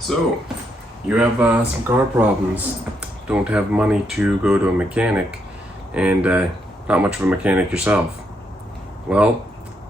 So, you have some car problems, don't have money to go to a mechanic, and not much of a mechanic yourself. Well,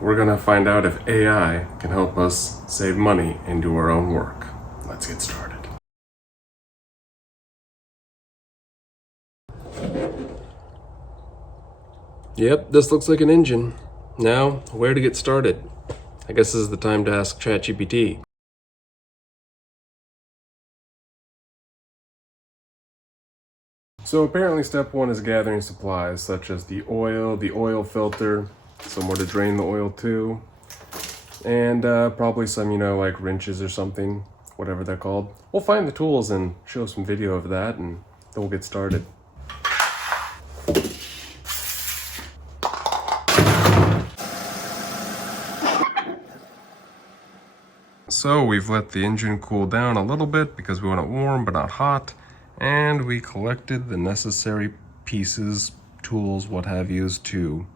we're gonna find out if AI can help us save money and do our own work. Let's get started. Yep, this looks like an engine. Now, where to get started? I guess this is the time to ask ChatGPT. So apparently step one is gathering supplies such as the oil filter, somewhere to drain the oil to, and probably some, like wrenches or something, whatever they're called. We'll find the tools and show some video of that, and then we'll get started. So we've let the engine cool down a little bit because we want it warm but not hot, and we collected the necessary pieces, tools, what have yous to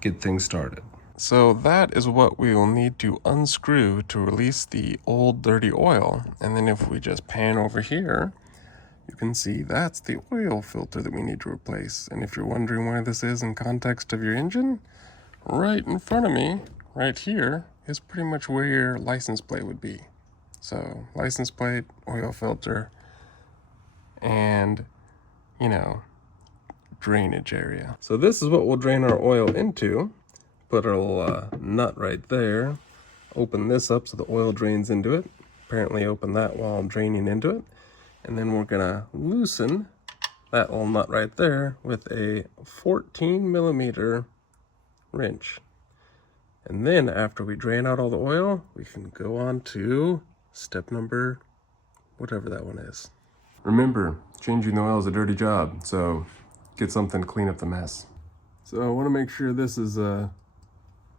get things started. So that is what we will need to unscrew to release the old dirty oil. And then if we just pan over here, you can see that's the oil filter that we need to replace. And if you're wondering why this is in context of your engine, right in front of me, right here, is pretty much where your license plate would be. So license plate, oil filter, and, drainage area. So this is what we'll drain our oil into. Put our little nut right there. Open this up so the oil drains into it. Apparently open that while I'm draining into it. And then we're gonna loosen that little nut right there with a 14mm wrench. And then after we drain out all the oil, we can go on to step number, whatever that one is. Remember, changing the oil is a dirty job, so get something to clean up the mess. So I want to make sure this is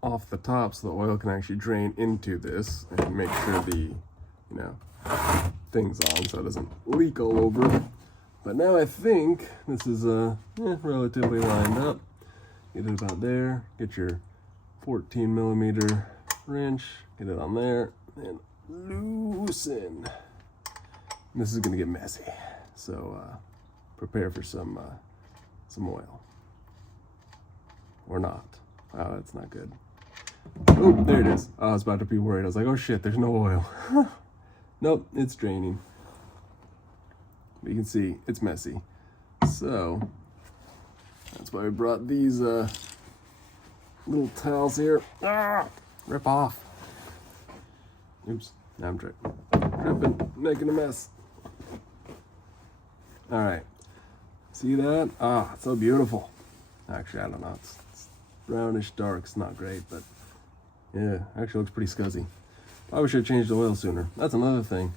off the top so the oil can actually drain into this, and make sure the, thing's on so it doesn't leak all over. But now I think this is relatively lined up. Get it about there, get your 14mm wrench, get it on there, and loosen. And this is gonna get messy, so prepare for some oil. Or not. Oh, that's not good. Oh, there it is. I was about to be worried. I was like, oh shit, there's no oil. Nope, it's draining. But you can see, it's messy. So, that's why we brought these little towels here. Ah, rip off. Oops, now I'm tripping, making a mess. All right, see that? Ah, it's so beautiful. Actually, I don't know, it's brownish dark, it's not great, but yeah, actually looks pretty scuzzy. Probably should have changed the oil sooner. That's another thing,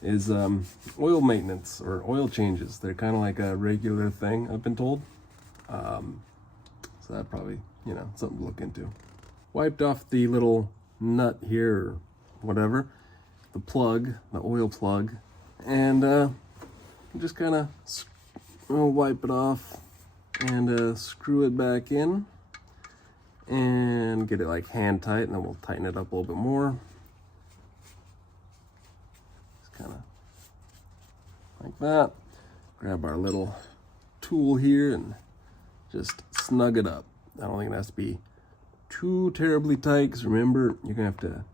is oil maintenance or oil changes. They're kind of like a regular thing, I've been told. So that probably, something to look into. Wiped off the little nut here, or whatever, the plug, the oil plug, and just kind of wipe it off and screw it back in and get it like hand tight, and then we'll tighten it up a little bit more. Just kind of like that. Grab our little tool here and just snug it up. I don't think it has to be too terribly tight, because remember, you're gonna have to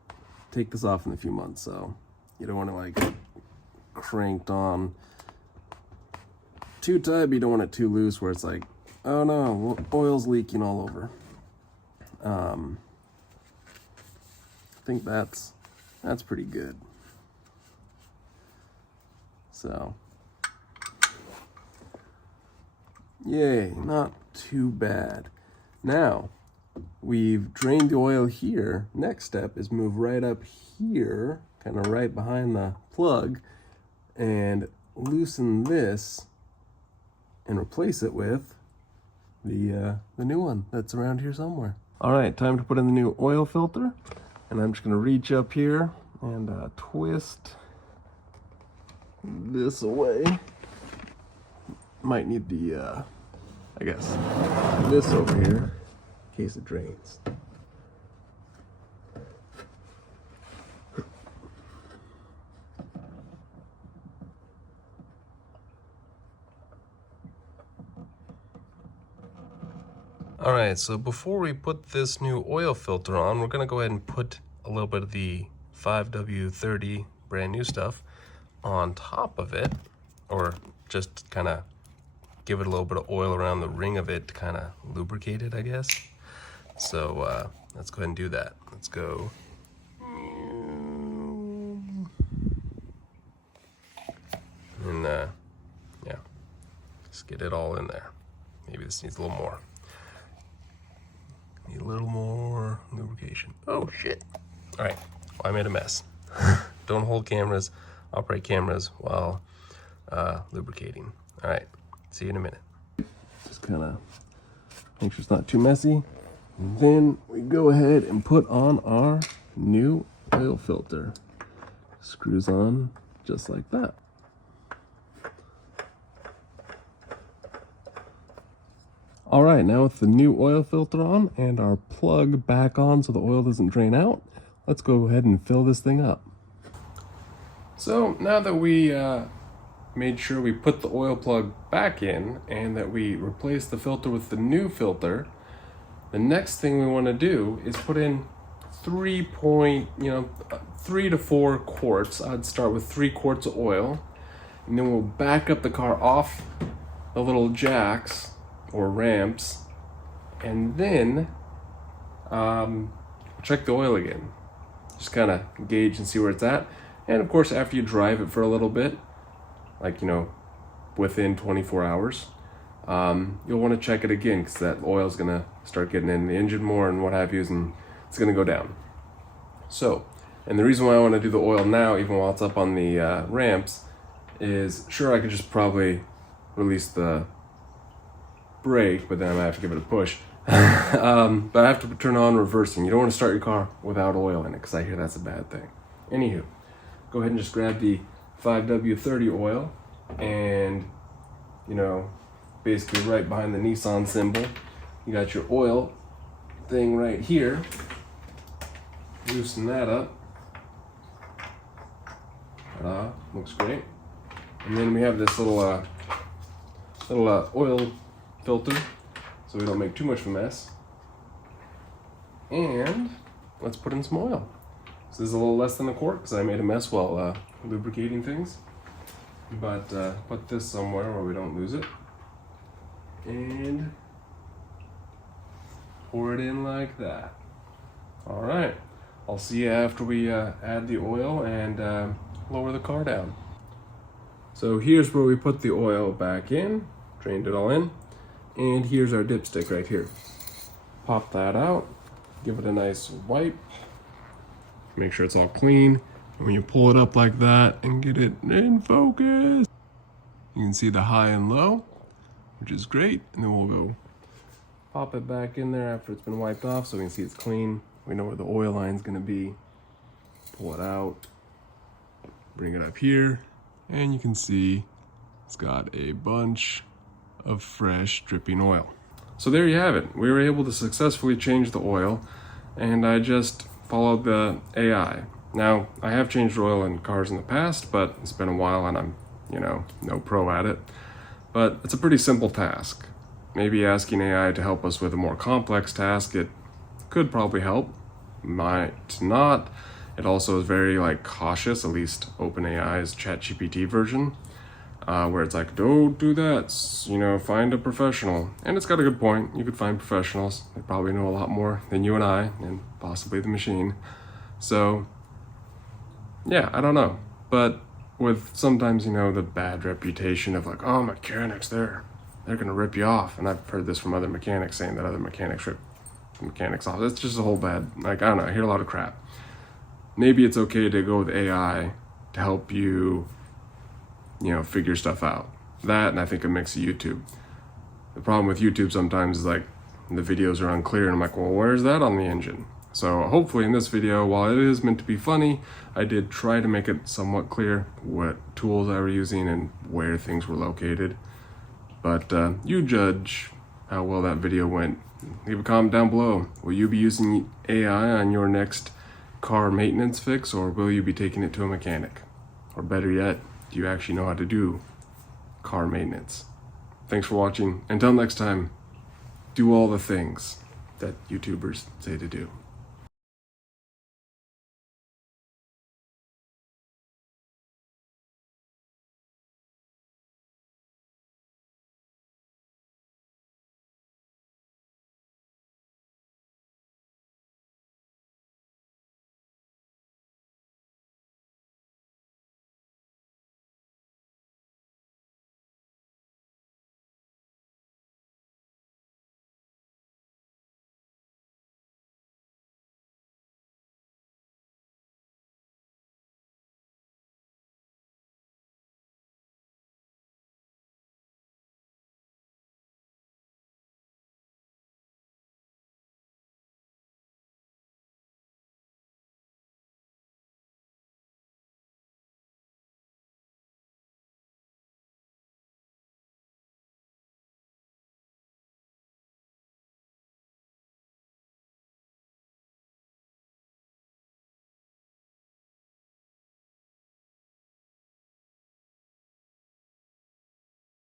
take this off in a few months, so you don't want to like cranked on too tight, but you don't want it too loose where it's like, oh no, oil's leaking all over. I think that's pretty good. So, yay, not too bad. Now, we've drained the oil here. Next step is move right up here, kind of right behind the plug, and loosen this and replace it with the new one that's around here somewhere. All right, time to put in the new oil filter, and I'm just gonna reach up here and twist this away. Might need the, I guess, this over here in case it drains. All right, so before we put this new oil filter on, we're gonna go ahead and put a little bit of the 5W30 brand new stuff on top of it, or just kind of give it a little bit of oil around the ring of it to kind of lubricate it, I guess. So let's go ahead and do that. Let's go. And yeah, just get it all in there. Maybe this needs a little more. Need a little more lubrication. Oh shit. All right, well, I made a mess. Don't hold cameras, operate cameras while lubricating. All right, see you in a minute. Just kind of make sure it's not too messy. And then we go ahead and put on our new oil filter. Screws on just like that. All right, now with the new oil filter on and our plug back on so the oil doesn't drain out, let's go ahead and fill this thing up. So now that we made sure we put the oil plug back in and that we replaced the filter with the new filter, the next thing we want to do is put in 3 to 4 quarts. I'd start with 3 quarts of oil, and then we'll back up the car off the little jacks or ramps, and then check the oil again. Just kind of gauge and see where it's at. And of course, after you drive it for a little bit, like, within 24 hours, you'll want to check it again, because that oil is going to start getting in the engine more and what have you, and it's going to go down. So, and the reason why I want to do the oil now, even while it's up on the ramps, is sure, I could just probably release the brake, but then I might have to give it a push. But I have to turn on reversing. You don't want to start your car without oil in it, because I hear that's a bad thing. Anywho, go ahead and just grab the 5W30 oil, and basically right behind the Nissan symbol, you got your oil thing right here. Loosen that up. Looks great. And then we have this little oil filter, so we don't make too much of a mess. And let's put in some oil. So this is a little less than a quart because I made a mess while lubricating things. But put this somewhere where we don't lose it. And pour it in like that. All right, I'll see you after we add the oil and lower the car down. So here's where we put the oil back in, drained it all in. And here's our dipstick right here. Pop that out, give it a nice wipe, make sure it's all clean. And when you pull it up like that and get it in focus, you can see the high and low, which is great. And then we'll go pop it back in there after it's been wiped off so we can see it's clean. We know where the oil line's gonna be. Pull it out, bring it up here, and you can see it's got a bunch of fresh dripping oil. So there you have it. We were able to successfully change the oil, and I just followed the AI. Now, I have changed oil in cars in the past, but it's been a while and I'm, no pro at it. But it's a pretty simple task. Maybe asking AI to help us with a more complex task, it could probably help. Might not. It also is very cautious, at least OpenAI's ChatGPT version. Where it's like, don't do that, find a professional. And it's got a good point. You could find professionals. They probably know a lot more than you and I, and possibly the machine. So, yeah, I don't know. But with sometimes, the bad reputation of oh, mechanics, they're gonna rip you off. And I've heard this from other mechanics saying that other mechanics rip mechanics off. It's just a whole bad, I don't know, I hear a lot of crap. Maybe it's okay to go with AI to help you figure stuff out. That, and I think a mix of YouTube. The problem with YouTube sometimes is the videos are unclear, and I'm like, well, where's that on the engine? So hopefully in this video, while it is meant to be funny, I did try to make it somewhat clear what tools I were using and where things were located. But you judge how well that video went. Leave a comment down below. Will you be using AI on your next car maintenance fix, or will you be taking it to a mechanic? Or better yet, do you actually know how to do car maintenance? Thanks for watching. Until next time, do all the things that YouTubers say to do.